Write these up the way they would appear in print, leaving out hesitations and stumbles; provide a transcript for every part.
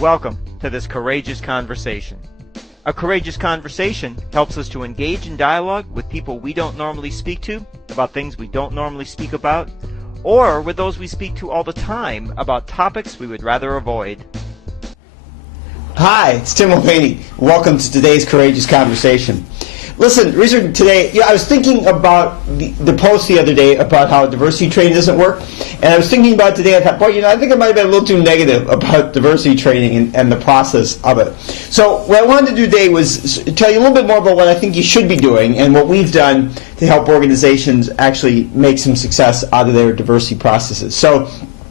Welcome to this courageous conversation. A courageous conversation helps us to engage in dialogue with people we don't normally speak to about things we don't normally speak about, or with those we speak to all the time about topics we would rather avoid. Hi, it's Tim Mulvaney. Welcome to today's Courageous Conversation. Listen, research today, I was thinking about the post the other day about how diversity training doesn't work, and I was thinking about it today. I thought, boy, I think I might have been a little too negative about diversity training and the process of it. So what I wanted to do today was tell you a little bit more about what I think you should be doing and what we've done to help organizations actually make some success out of their diversity processes. So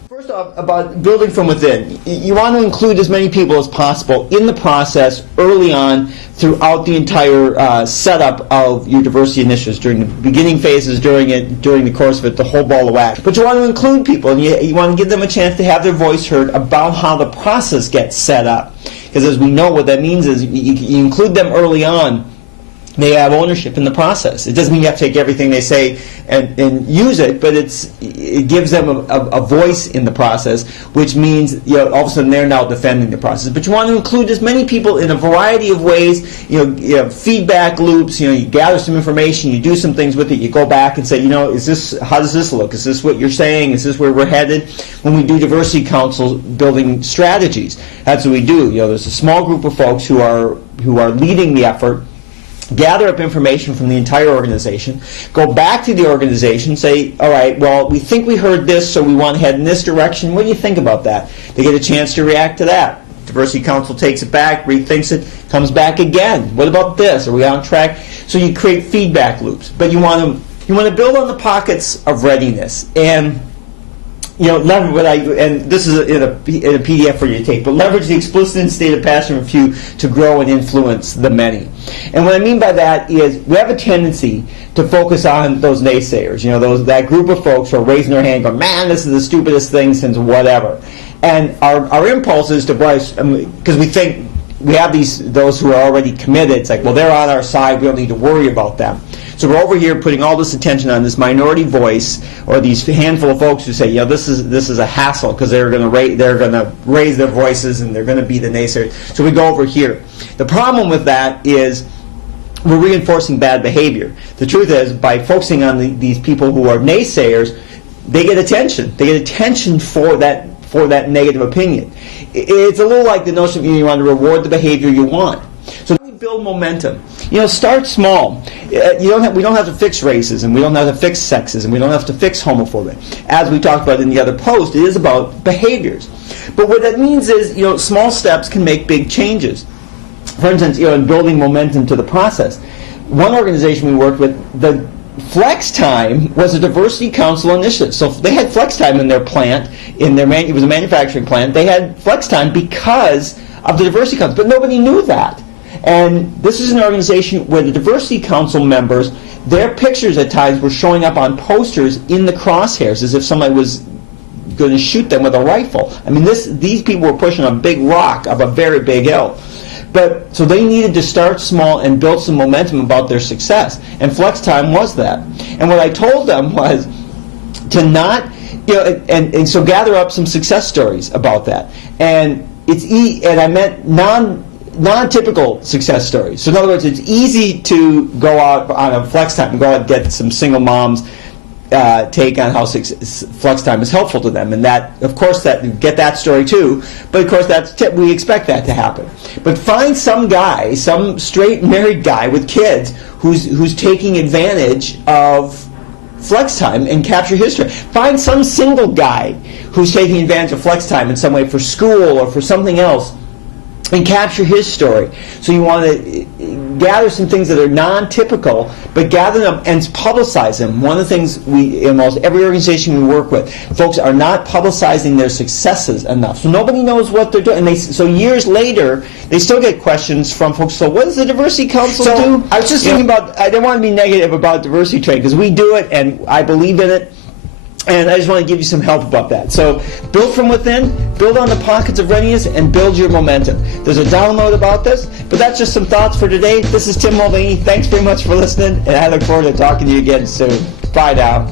first off, about building from within. You want to include as many people as possible in the process early on throughout the entire setup of your diversity initiatives, during the beginning phases, during the course of it, the whole ball of wax. But you want to include people, and you want to give them a chance to have their voice heard about how the process gets set up. Because as we know, what that means is you include them early on. They have ownership in the process. It doesn't mean you have to take everything they say and use it, but it gives them a voice in the process, which means all of a sudden they're now defending the process. But you want to include as many people in a variety of ways. You have feedback loops. You gather some information, you do some things with it, you go back and say, how does this look? Is this what you're saying? Is this where we're headed? When we do diversity council building strategies, that's what we do. There's a small group of folks who are leading the effort. Gather up information from the entire organization, go back to the organization, say, all right, well, we think we heard this, so we want to head in this direction. What do you think about that? They get a chance to react to that. Diversity Council takes it back, rethinks it, comes back again. What about this? Are we on track? So you create feedback loops. But you want to build on the pockets of readiness. And leverage what and this is in a PDF for you to take, but leverage the explicit and stated passion of a few to grow and influence the many. And what I mean by that is we have a tendency to focus on those naysayers, that group of folks who are raising their hand going, man, this is the stupidest thing since whatever. And our impulse is to brush, because we think we have those who are already committed. It's like, well, they're on our side, we don't need to worry about them. So we're over here putting all this attention on this minority voice, or these handful of folks who say, this is a hassle because they're going to raise their voices and they're going to be the naysayers. So we go over here. The problem with that is we're reinforcing bad behavior. The truth is, by focusing on these people who are naysayers, they get attention. They get attention for that negative opinion. It's a little like the notion of you want to reward the behavior you want. So build momentum. Start small. We don't have to fix racism. We don't have to fix sexism. We don't have to fix homophobia. As we talked about in the other post, it is about behaviors. But what that means is, small steps can make big changes. For instance, in building momentum to the process. One organization we worked with, the Flex Time was a diversity council initiative. So they had Flex Time in their plant, it was a manufacturing plant. They had Flex Time because of the diversity council, but nobody knew that. And this is an organization where the diversity council members, their pictures at times were showing up on posters in the crosshairs as if somebody was going to shoot them with a rifle. These people were pushing a big rock up a very big hill. So they needed to start small and build some momentum about their success. And Flex Time was that. And what I told them was to not, and so gather up some success stories about that. And and I meant non-typical success stories. So in other words, it's easy to go out on a Flex Time and go out and get some single moms take on how Flex Time is helpful to them, and that, of course, get that story too. But of course, we expect that to happen. But find some guy, some straight married guy with kids, who's taking advantage of Flex Time and capture his story. Find some single guy who's taking advantage of Flex Time in some way for school or for something else, and capture his story. So you want to gather some things that are non-typical, but gather them and publicize them. One of the things in almost every organization we work with, folks are not publicizing their successes enough. So nobody knows what they're doing. And so years later, they still get questions from folks, so what does the Diversity Council do? I was just thinking about, I don't want to be negative about diversity training, because we do it and I believe in it. And I just want to give you some help about that. So build from within, build on the pockets of readiness, and build your momentum. There's a download about this, but that's just some thoughts for today. This is Tim Mulvaney. Thanks very much for listening, and I look forward to talking to you again soon. Bye now.